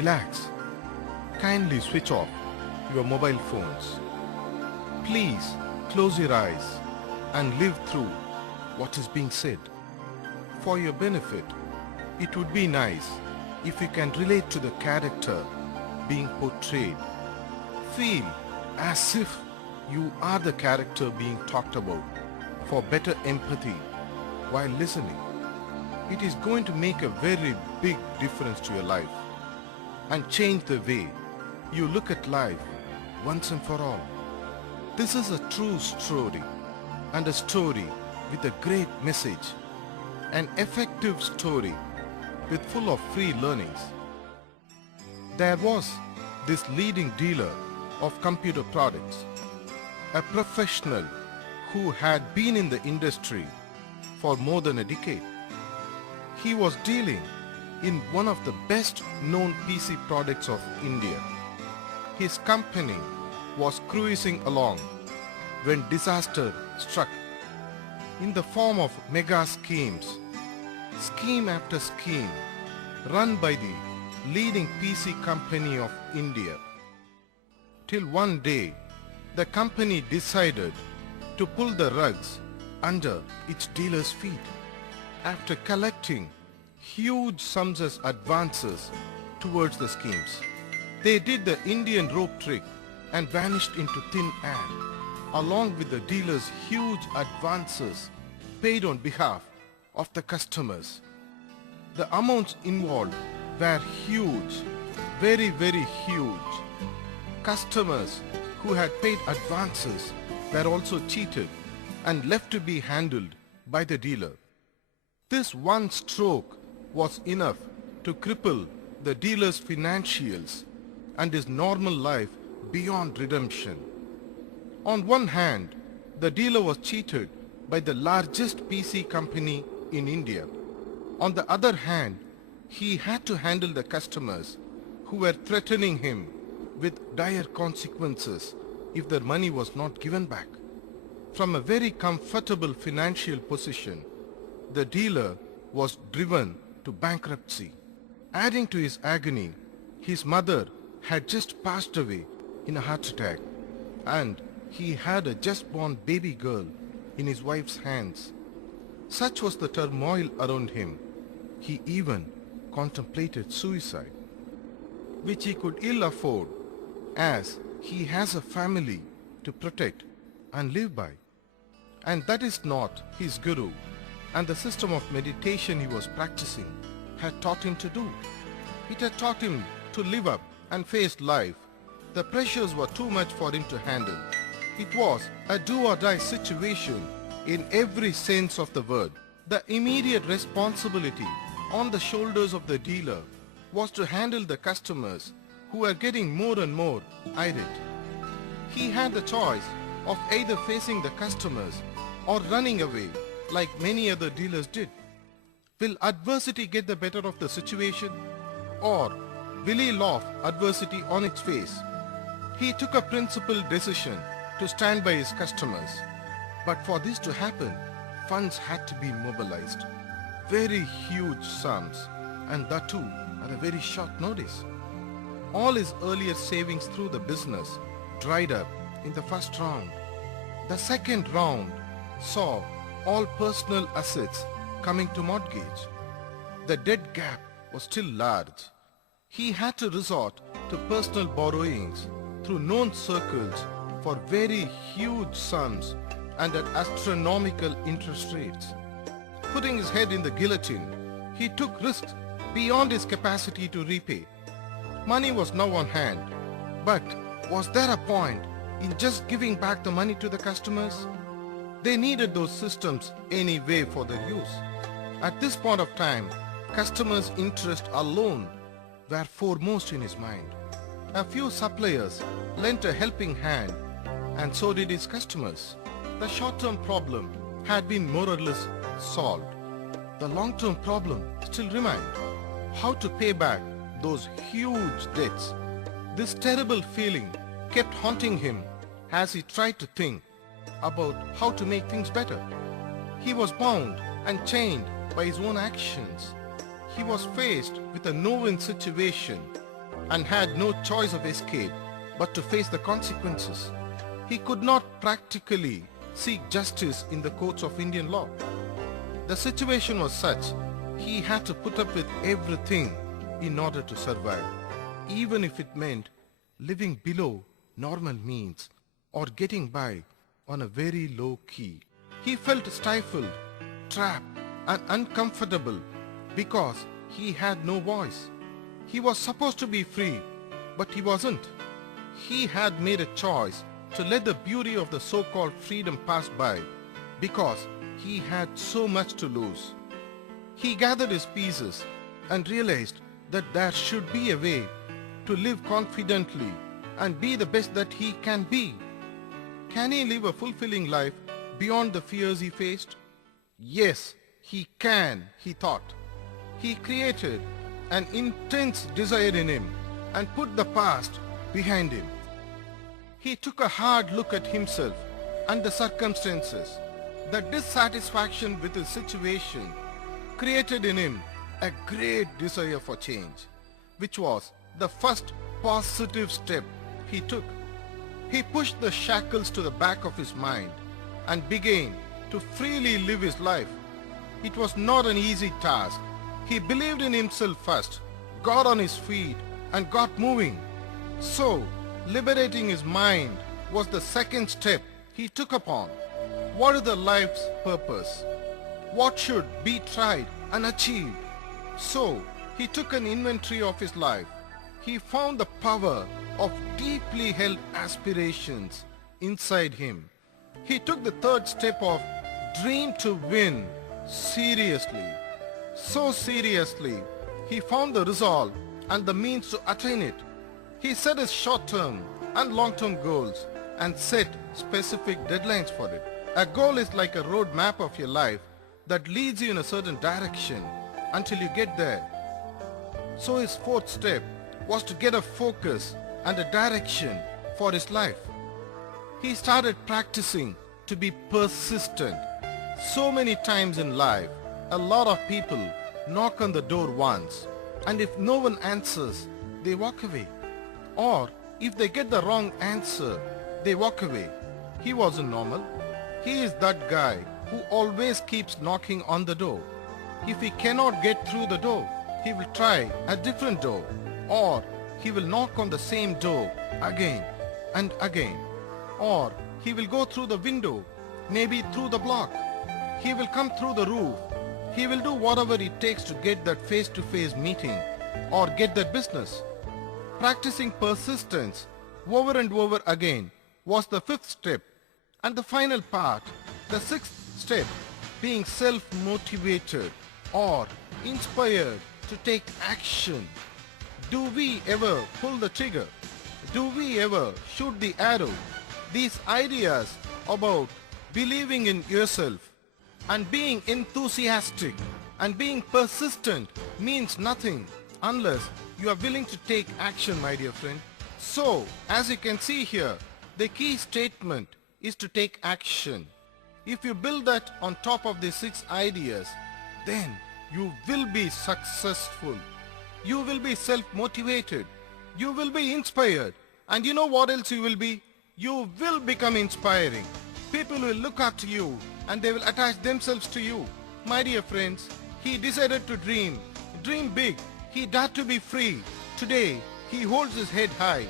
relax. Kindly switch off your mobile phones. Please close your eyes and live through what is being said. For your benefit, it would be nice if you can relate to the character being portrayed. Feel as if you are the character being talked about for better empathy while listening. It is going to make a very big difference to your life and change the way you look at life once and for all. This is a true story and a story with a great message, an effective story with full of free learnings. There was this leading dealer of computer products, a professional who had been in the industry for more than a decade. He was dealing in one of the best known PC products of India. His company was cruising along when disaster struck in the form of mega schemes, scheme after scheme run by the leading PC company of India. Till one day, the company decided to pull the rugs under its dealers' feet after collecting huge sums as advances towards the schemes. They did the Indian rope trick and vanished into thin air, along with the dealers' huge advances paid on behalf of the customers. The amounts involved were huge, very, very huge. Customers who had paid advances were also cheated and left to be handled by the dealer. This one stroke was enough to cripple the dealer's financials and his normal life beyond redemption. On one hand, the dealer was cheated by the largest PC company in India. On the other hand, he had to handle the customers who were threatening him with dire consequences if their money was not given back. From a very comfortable financial position, the dealer was driven to bankruptcy. Adding to his agony, his mother had just passed away in a heart attack, and he had a just-born baby girl in his wife's hands. Such was the turmoil around him, he even contemplated suicide, which he could ill afford as he has a family to protect and live by. And that is not his guru and the system of meditation he was practicing had taught him to do. It had taught him to live up and face life. The pressures were too much for him to handle. It was a do-or-die situation in every sense of the word. The immediate responsibility on the shoulders of the dealer was to handle the customers who were getting more and more irate. He had the choice of either facing the customers or running away like many other dealers did. Will adversity get the better of the situation, or will he laugh adversity on its face? He took a principled decision to stand by his customers. But for this to happen, funds had to be mobilized. Very huge sums, and that too at a very short notice. All his earlier savings through the business dried up in the first round. The second round saw all personal assets coming to mortgage. The debt gap was still large. He had to resort to personal borrowings through known circles for very huge sums and at astronomical interest rates. Putting his head in the guillotine, he took risks beyond his capacity to repay. Money was now on hand, but was there a point in just giving back the money to the customers? They needed those systems anyway for their use. At this point of time, customers' interest alone were foremost in his mind. A few suppliers lent a helping hand, and so did his customers. The short-term problem had been more or less solved. The long-term problem still remained. How to pay back those huge debts. This terrible feeling kept haunting him as he tried to think about how to make things better. He was bound and chained by his own actions. He was faced with a no-win situation. and had no choice of escape but to face the consequences. He could not practically seek justice in the courts of Indian law. The situation was such, he had to put up with everything in order to survive, even if it meant living below normal means or getting by on a very low key. He felt stifled, trapped, and uncomfortable because he had no voice. He was supposed to be free, but he wasn't. He had made a choice to let the beauty of the so-called freedom pass by because he had so much to lose. He gathered his pieces and realized that there should be a way to live confidently and be the best that he can be. Can he live a fulfilling life beyond the fears he faced? Yes, he can, he thought. He created an intense desire in him and put the past behind him. He took a hard look at himself and the circumstances. The dissatisfaction with his situation created in him a great desire for change, which was the first positive step he took. He pushed the shackles to the back of his mind and began to freely live his life. It was not an easy task. He believed in himself first, got on his feet and got moving. So, liberating his mind was the second step he took upon. What is the life's purpose? What should be tried and achieved? So, he took an inventory of his life. He found the power of deeply held aspirations inside him. He took the third step of dream to win seriously. So seriously, he found the resolve and the means to attain it. He set his short-term and long-term goals and set specific deadlines for it. A goal is like a road map of your life that leads you in a certain direction until you get there. So his fourth step was to get a focus and a direction for his life. He started practicing to be persistent. So many times in life, a lot of people knock on the door once, and if no one answers, they walk away. Or if they get the wrong answer, they walk away. He wasn't normal. He is that guy who always keeps knocking on the door. If he cannot get through the door, he will try a different door, or he will knock on the same door again and again, or he will go through the window, maybe through the block. He will come through the roof. He will do whatever it takes to get that face-to-face meeting or get that business. Practicing persistence over and over again was the fifth step. And the final part, the sixth step, being self-motivated or inspired to take action. Do we ever pull the trigger? Do we ever shoot the arrow? These ideas about believing in yourself and being enthusiastic and being persistent means nothing unless you are willing to take action, my dear friend. So, as you can see here, the key statement is to take action. If you build that on top of the 6 ideas, then you will be successful. You will be self-motivated. You will be inspired. And you know what else you will be? You will become inspiring. People will look up to you and they will attach themselves to you. My dear friends, he decided to dream. Dream big. He dared to be free. Today, he holds his head high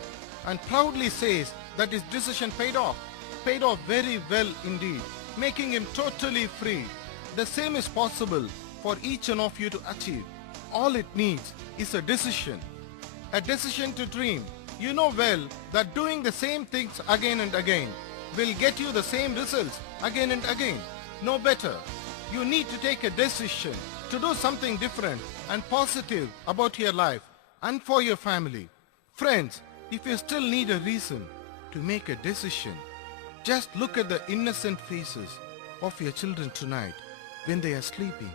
and proudly says that his decision paid off. Paid off very well indeed, making him totally free. The same is possible for each one of you to achieve. All it needs is a decision to dream. You know well that doing the same things again and again will get you the same results again and again. No better. You need to take a decision to do something different and positive about your life and for your family. Friends, if you still need a reason to make a decision, just look at the innocent faces of your children tonight when they are sleeping,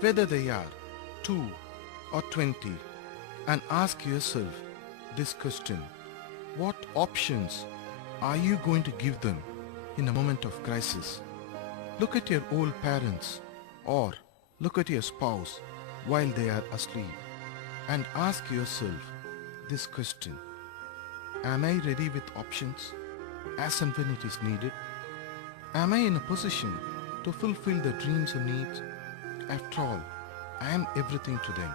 whether they are 2 or 20, and ask yourself this question: what options are you going to give them in a moment of crisis? Look at your old parents or look at your spouse while they are asleep and ask yourself, this question. Am I ready with options as and when it is needed? Am I in a position to fulfill the dreams and needs? After all, I am everything to them.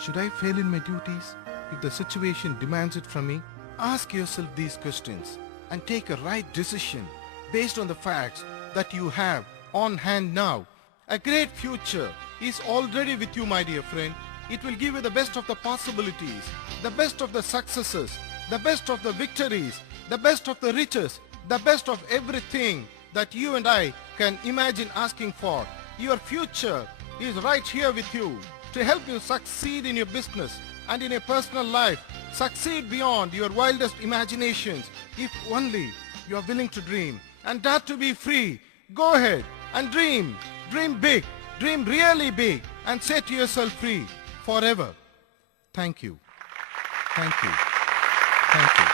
Should I fail in my duties if the situation demands it from me? Ask yourself these questions and take a right decision based on the facts that you have on hand now. A great future is already with you, my dear friend. It will give you the best of the possibilities, the best of the successes, the best of the victories, the best of the riches, the best of everything that you and I can imagine asking for. Your future is right here with you to help you succeed in your business and in your personal life. Succeed beyond your wildest imaginations if only you are willing to dream and dare to be free. Go ahead and dream. Dream big. Dream really big and set yourself free forever. Thank you. Thank you. Thank you.